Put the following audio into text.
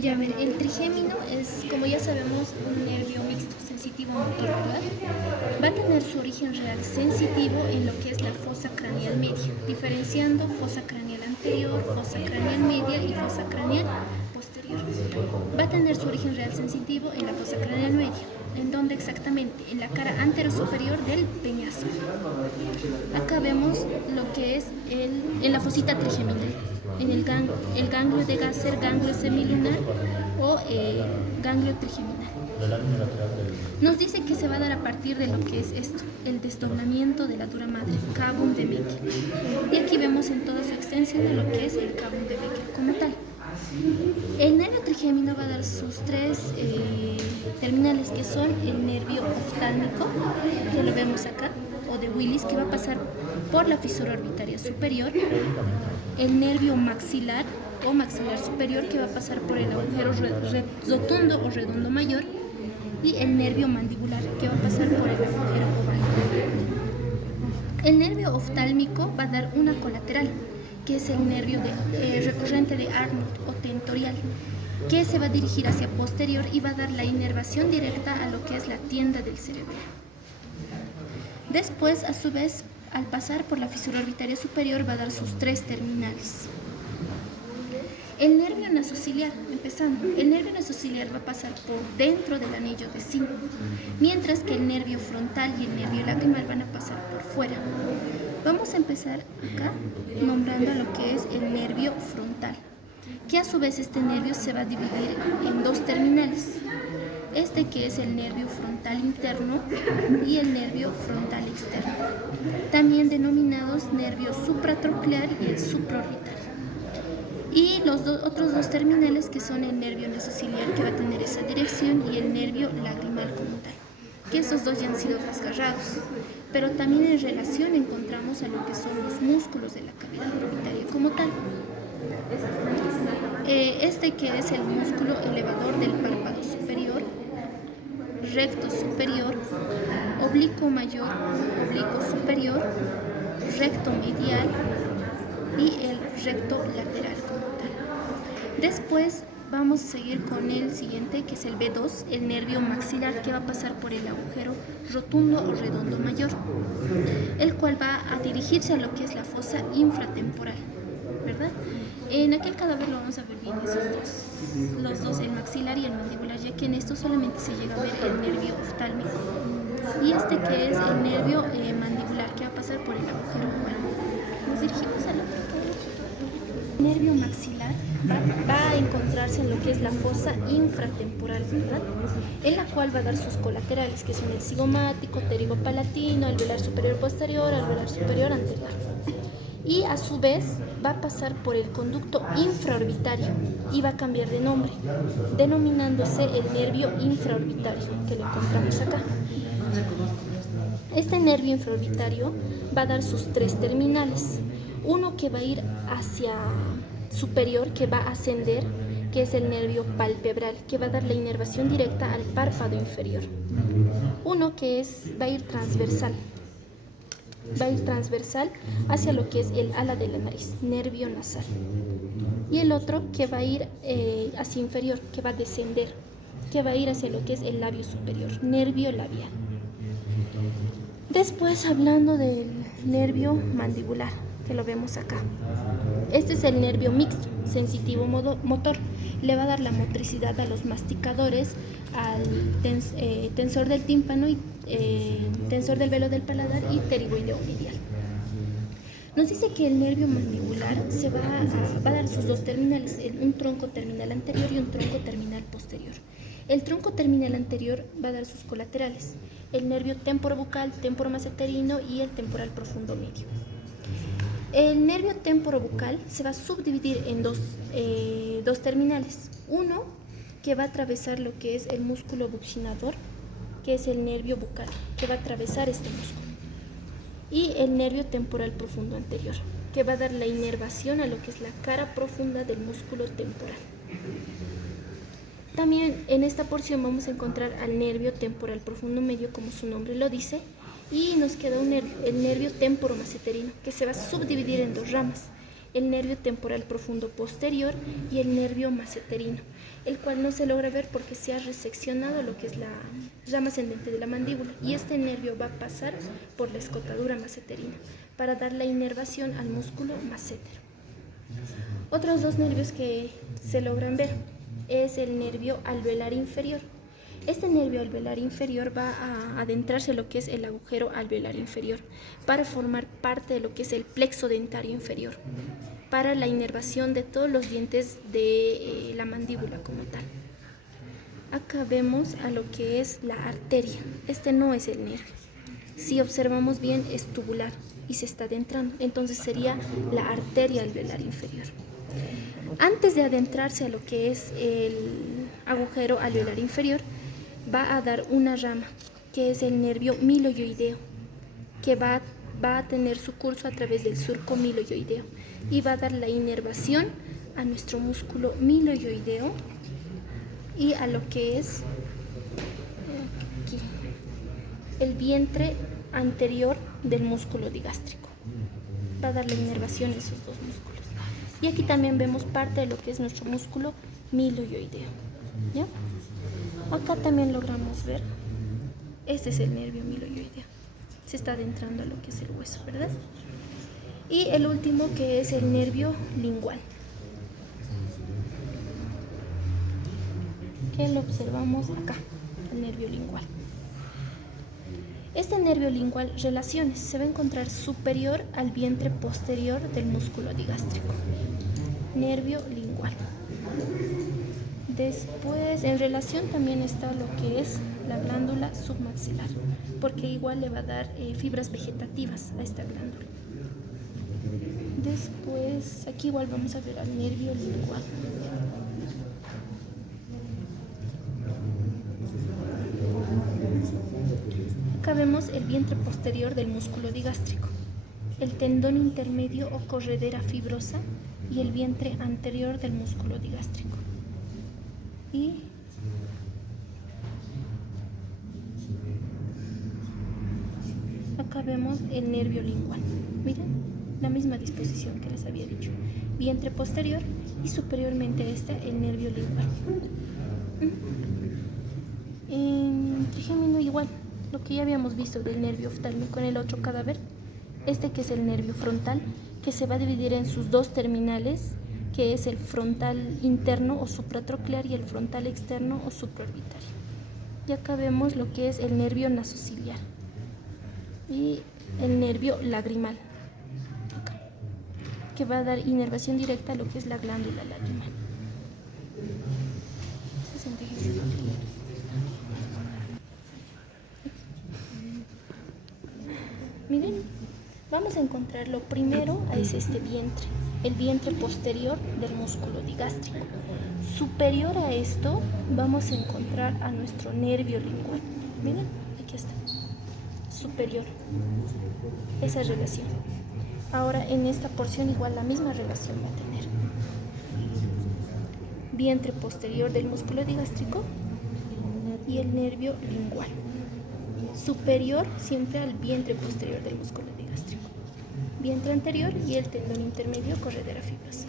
Ya ver, el trigémino es, como ya sabemos, un nervio mixto, sensitivo motor, ¿verdad? Va a tener su origen real sensitivo en lo que es la fosa craneal media, diferenciando fosa craneal anterior, fosa craneal media y fosa craneal posterior. Va a tener su origen real sensitivo en la fosa craneal media. ¿En dónde exactamente? En la cara anterosuperior del peñasco. Acá vemos lo que es en la fosita trigeminal, en el ganglio de Gasser, ganglio semilunar o ganglio trigeminal. Nos dice que se va a dar a partir de lo que es esto, el desdoblamiento de la dura madre, cavum de Meckel. Y aquí vemos en toda su extensión de lo que es el cavum de Meckel como tal. El nervio trigémino va a dar sus tres terminales, que son el nervio oftálmico, que lo vemos acá, o de Willis, que va a pasar por la fisura orbitaria superior, el nervio maxilar o maxilar superior, que va a pasar por el agujero rotundo o redondo mayor, y el nervio mandibular, que va a pasar por el agujero oval. El nervio oftálmico va a dar una colateral, que es el nervio recurrente de Arnold o tentorial, que se va a dirigir hacia posterior y va a dar la inervación directa a lo que es la tienda del cerebro. Después, a su vez, al pasar por la fisura orbitaria superior, va a dar sus tres terminales. El nervio nasociliar, empezando, el nervio nasociliar va a pasar por dentro del anillo de Sim, mientras que el nervio frontal y el nervio lagrimal van a pasar por fuera. Vamos a empezar acá nombrando lo que es el nervio frontal, que a su vez este nervio se va a dividir en dos terminales. Este que es el nervio frontal interno y el nervio frontal externo, también denominados nervio supratroclear y el supraorbital. Y los otros dos terminales, que son el nervio nasociliar, que va a tener esa dirección, y el nervio lagrimal como tal, que esos dos ya han sido desgarrados. Pero también en relación encontramos a lo que son los músculos de la cavidad orbitaria como tal. Este que es el músculo elevador del párpado superior, recto superior, oblicuo mayor, oblicuo superior, recto medial y el recto lateral como tal. Después vamos a seguir con el siguiente, que es el B2, el nervio maxilar, que va a pasar por el agujero rotundo o redondo mayor, el cual va a dirigirse a lo que es la fosa infratemporal, ¿verdad? En aquel cadáver lo vamos a ver bien los dos, el maxilar y el mandibular, ya que en esto solamente se llega a ver el nervio oftálmico. Y este que es el nervio mandibular, que va a pasar por el agujero oval. Nos dirigimos al otro. El nervio maxilar va a encontrarse en lo que es la fosa infratemporal, ¿verdad? En la cual va a dar sus colaterales, que son el cigomático, pterigopalatino, alveolar superior posterior, alveolar superior anterior. Y a su vez va a pasar por el conducto infraorbitario y va a cambiar de nombre, denominándose el nervio infraorbitario, que lo encontramos acá. Este nervio infraorbitario va a dar sus tres terminales. Uno que va a ir hacia superior, que va a ascender, que es el nervio palpebral, que va a dar la inervación directa al párpado inferior. Uno que va a ir transversal. Va a ir transversal hacia lo que es el ala de la nariz, nervio nasal. Y el otro que va a ir hacia inferior, que va a descender, que va a ir hacia lo que es el labio superior, nervio labial. Después, hablando del nervio mandibular, que lo vemos acá. Este es el nervio mixto, sensitivo motor. Le va a dar la motricidad a los masticadores, al tensor del tímpano y tensor del velo del paladar y pterigoideo medial. Nos dice que el nervio mandibular va a dar sus dos terminales, un tronco terminal anterior y un tronco terminal posterior. El tronco terminal anterior va a dar sus colaterales, el nervio temporobucal, temporomaseterino y el temporal profundo medio. El nervio temporobucal se va a subdividir en dos terminales. Uno que va a atravesar lo que es el músculo buccinador, que es el nervio bucal, que va a atravesar este músculo. Y el nervio temporal profundo anterior, que va a dar la inervación a lo que es la cara profunda del músculo temporal. También en esta porción vamos a encontrar al nervio temporal profundo medio, como su nombre lo dice, y nos queda el nervio temporomaseterino, que se va a subdividir en dos ramas. el nervio temporal profundo posterior y el nervio maceterino, el cual no se logra ver porque se ha reseccionado lo que es la rama ascendente de la mandíbula, y este nervio va a pasar por la escotadura maceterina para dar la inervación al músculo massetero. Otros dos nervios que se logran ver es el nervio alveolar inferior. Este nervio alveolar inferior va a adentrarse en lo que es el agujero alveolar inferior para formar parte de lo que es el plexo dentario inferior, para la inervación de todos los dientes de la mandíbula como tal. Acá vemos a lo que es la arteria. Este no es el nervio. Si observamos bien, es tubular y se está adentrando. Entonces sería la arteria alveolar inferior. Antes de adentrarse a lo que es el agujero alveolar inferior, va a dar una rama, que es el nervio miloioideo, que va a tener su curso a través del surco miloioideo y va a dar la inervación a nuestro músculo miloioideo y a lo que es aquí, el vientre anterior del músculo digástrico. Va a dar la inervación a esos dos músculos. Y aquí también vemos parte de lo que es nuestro músculo miloioideo, ¿ya? Acá también logramos ver, este es el nervio miloioideo, se está adentrando a lo que es el hueso, ¿verdad? Y el último, que es el nervio lingual, que lo observamos acá, el nervio lingual. Este nervio lingual, relaciones, se va a encontrar superior al vientre posterior del músculo digástrico. Nervio lingual. Después, en relación también está lo que es la glándula submaxilar, porque igual le va a dar fibras vegetativas a esta glándula. Después, aquí igual vamos a ver al nervio lingual. Acá vemos el vientre posterior del músculo digástrico, el tendón intermedio o corredera fibrosa y el vientre anterior del músculo digástrico. Y acá vemos el nervio lingual. Miren, la misma disposición que les había dicho. Vientre posterior y superiormente a este el nervio lingual. En trigémino igual, lo que ya habíamos visto del nervio oftálmico en el otro cadáver, este que es el nervio frontal, que se va a dividir en sus dos terminales, que es el frontal interno o supratroclear y el frontal externo o supraorbitario. Y acá vemos lo que es el nervio nasociliar y el nervio lagrimal, acá, que va a dar inervación directa a lo que es la glándula lagrimal. Miren, vamos a encontrar lo primero es este vientre, el vientre posterior del músculo digástrico. Superior a esto vamos a encontrar a nuestro nervio lingual. Miren, aquí está, superior, esa relación. Ahora en esta porción igual la misma relación va a tener. Vientre posterior del músculo digástrico y el nervio lingual. Superior siempre al vientre posterior del músculo digástrico. Vientre anterior y el tendón intermedio corredera fibrosa.